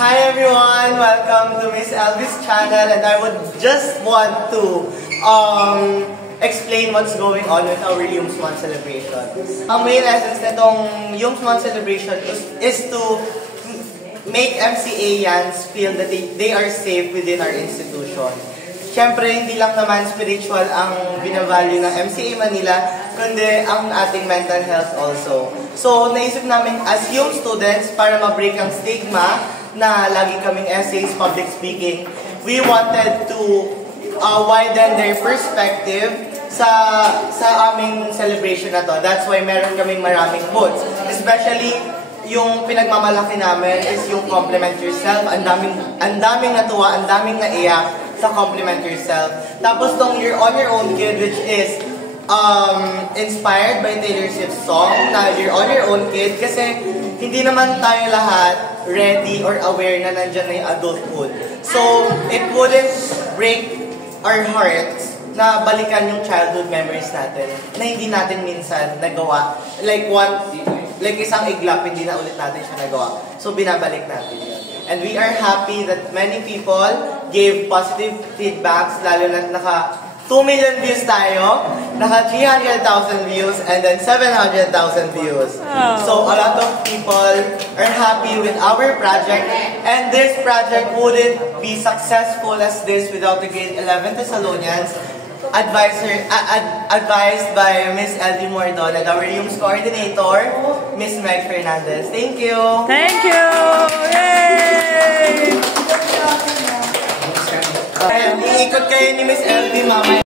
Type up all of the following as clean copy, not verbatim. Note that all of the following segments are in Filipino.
Hi everyone! Welcome to Miss Elvis channel, and I would just want to explain what's going on with our Yums Month celebration. Ang main essence nitong Yums Month celebration is to make MCAians feel that they are safe within our institution. Siyempre, hindi lang naman spiritual ang binavalue ng MCA Manila, kundi ang ating mental health also. So, naisip namin as Yum students, para ma-break ang stigma na lagi kaming essays, public speaking, we wanted to widen their perspective sa aming celebration na to. That's why meron kaming maraming booths. Especially, yung pinagmamalaki namin is yung compliment yourself. Ang daming natuwa, ang daming naiyak sa compliment yourself. Tapos tong You're on Your Own Kid, which is inspired by Taylor Swift's song na You're on Your Own Kid, kasi hindi naman tayo lahat ready or aware na nandyan na yung adulthood. So, it wouldn't break our hearts na balikan yung childhood memories natin na hindi natin minsan nagawa. Like isang iglap, hindi na ulit natin siya nagawa. So, binabalik natin yun. And we are happy that many people gave positive feedbacks, lalo na naka 2 million views tayo, naka 300,000 views, and then 700,000 views. Oh. So, a lot of people are happy with our project, and this project wouldn't be successful as this without the grade 11 Thessalonians, advised by Miss Elvie Mordon and our Yums coordinator, Miss Meg Fernandez. Thank you! Thank you! Yay! Iikot kayo ni Miss Elvie mamaya.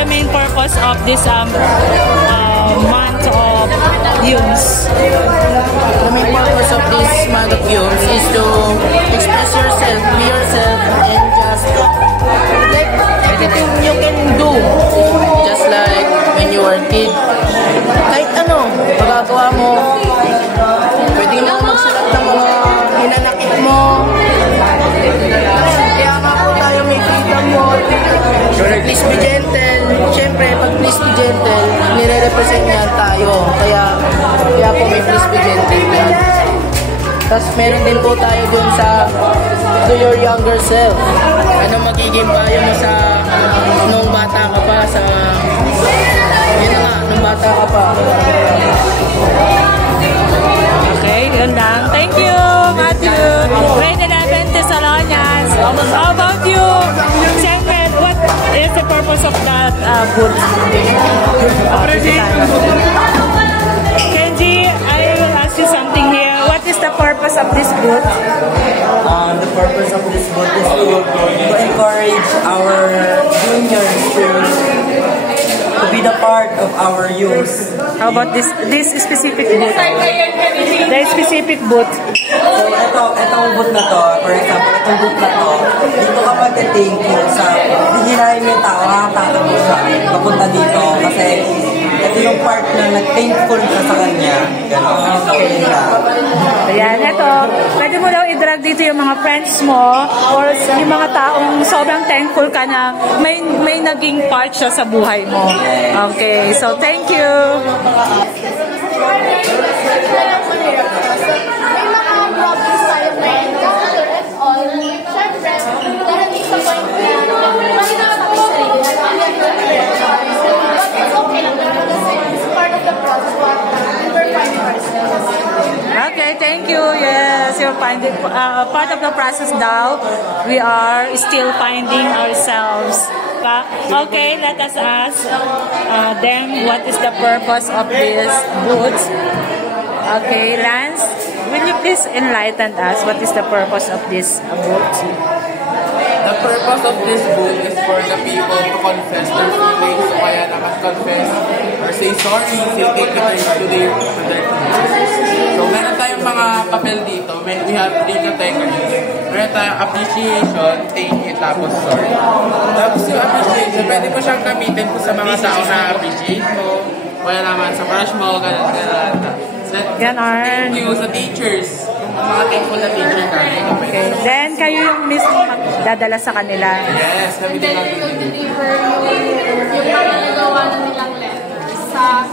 the main purpose of this month of youths? The main purpose of this month of youth is to express yourself, be yourself, and just like everything you can do. Just like when you were a kid. Kahit ano, magagawa mo. Pwede mo magsulat ng mga hinanakit mo. Kaya nga po tayo may freedom mo. Please be gentle. Siyempre, pag please be gentle, nire-represent yan tayo. Kaya po may please be gentle yan. Tapos meron din po tayo dun sa to your younger self. Ano magiging payo mo sa nung bata ka pa, sa yun na nga, nung bata ka pa. Okay, yun lang. Thank you, Matthew. Grade 11, Thessalonians. How about you? Siyempre, what is the purpose of that booth? Kenji, I will ask you something here. What is the purpose of this booth? The purpose of this book is to encourage our juniors to be the part of our youth. How about this specific booth? The specific booth. So, itong boot na to, for example, itong boot na to, dito ka mag-thank you sa hihirahin mo yung tao, nakakataka mo siya, papunta dito, kasi ito yung part na nag-thankful ka sa kanya. Gano'n. So, ayan, ito. Pwede mo daw i-drag dito yung mga friends mo or yung mga taong sobrang thankful ka na may naging part siya sa buhay mo. Okay, so thank you. May mga problems tayo may encounter at all. Siyempre, darating sa point na okay lang naman kasi it's part of the process. We're finding ourselves. Okay, thank you. Yes, you're finding part of the process now. We are still finding ourselves. Okay, let us ask them what is the purpose of this booth. Okay, Lance, will you please enlighten us what is the purpose of this booth? The purpose of this book is for the people to confess their feelings, so kaya naman confess or say sorry, say take it to their feelings. So meron tayong mga papel dito, we have three categories. Meron tayong appreciation, thank you, tapos sorry. Tapos yung appreciation, pwede mo siyang gamitin sa mga tao na appreciate mo, kaya naman sa crush mo, ganun. Thank you sa teachers. Mga thankful na teacher namin. Okay. Then, kayo yung mismo magdadala sa kanila. Yes, kami din ang deliver yung mga nagawa na nilang letters sa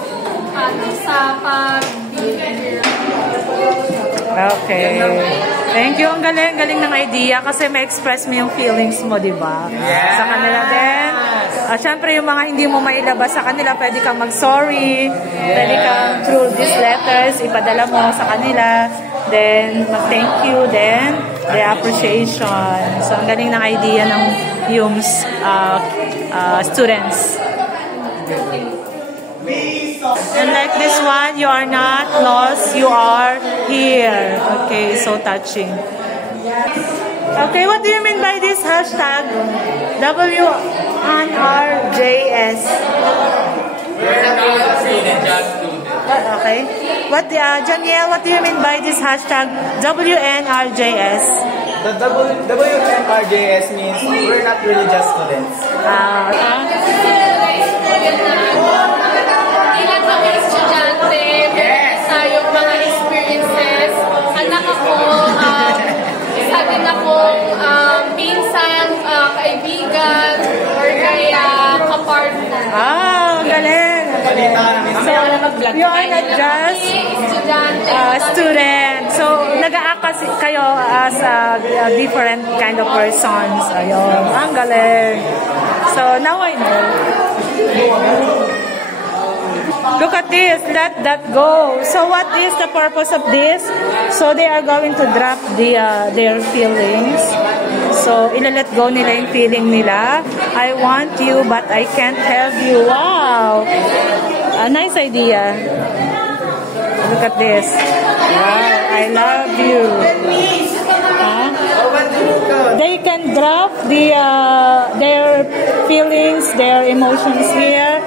pag-deliver. Okay. Thank you. Ang galing ng idea kasi ma-express mo yung feelings mo, di ba? Sa kanila din. Siyempre, yung mga hindi mo mailabas sa kanila, pwede kang mag-sorry. Pwede kang through these letters, ipadala mo sa kanila. Then, mag-thank you. Then, the appreciation. So, ang galing ng idea ng YUMS students. And like this one, you are not lost, you are here. Okay, so touching. Okay, what do you mean by this hashtag? WNRJS. Okay. Janiel, what do you mean by this hashtag WNRJS? The WNRJS means we're not really just students. Ilan kami estudyante, tayong mga experiences. Anak ako, isa din akong pinsan, kaibigan, or kaya kapartner. Galing. So, you are not just student. So, nag-a-act kasi kayo as a different kind of persons. Ayun. Ang galing. So, now I know. Look at this, let that go. So what is the purpose of this? So they are going to drop their feelings. So ilalet go nila yung feeling nila. I want you but I can't have you. Wow! A nice idea. Look at this. Wow, I love you. Huh? they can drop their feelings, their emotions here.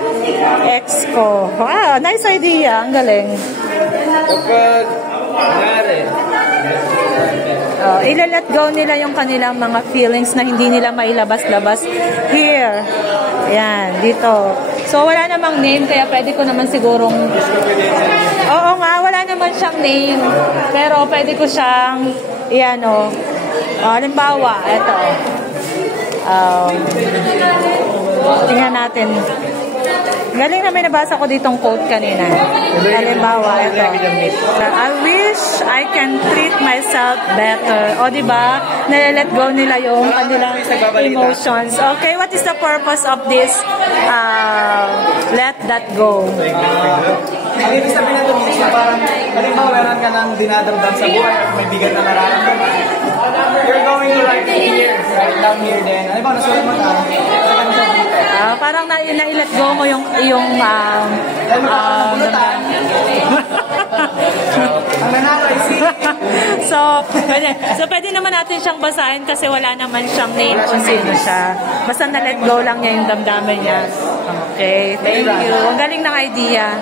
Exco. Wow, nice idea. Ang galing. Kapag, Ila-let go nila yung kanilang mga feelings na hindi nila mailabas-labas here. Ayan, dito. So, wala namang name, kaya pwede ko naman sigurong... Oo nga, wala naman siyang name. Pero pwede ko siyang, halimbawa, eto. Tingnan natin. Galing na may nabasa ko ditong quote kanina. Halimbawa, ito. I wish I can treat myself better. O, diba? Nalalet go nila yung kanilang emotions. Okay, what is the purpose of this let that go? Ang ibig sabihin na ito, parang, halimbawa, meron ka ng dinadamdam sa buhay at may bigat na nararamdaman. You're going to write here, right down here then. Halimbawa, nasulat mo na. Parang na-let go mo yung ang nanalo is so pwede naman natin siyang basahin kasi wala naman siyang name kung sino siya. Basta na-let go lang niya yung damdamin niya. Okay, thank you. Ang galing ng idea.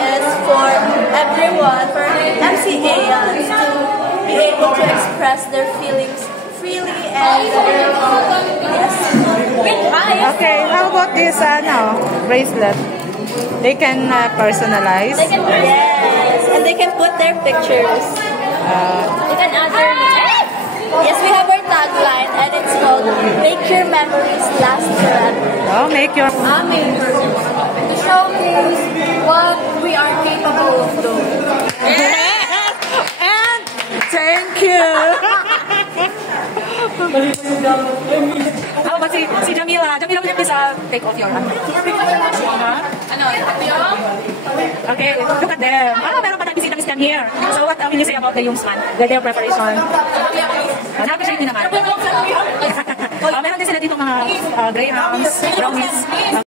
Is for everyone, for MCAians to be able to express their feelings freely and yes. Okay, how about this bracelet? They can personalize. They can, yes, and they can put their pictures. They can add their yes, we have our tagline and it's called "Make Your Memories Last Forever." Oh, make your to showcase what we are capable of doing. and thank you. How about si Jamila? Jamila, will you please take off your Okay, look at them. Meron pa tayong bisita Miss Ken here. So what will you say about the Yungsman? Their preparation? Nakapag-share din naman. Meron din sila dito mga greyhounds, brownies.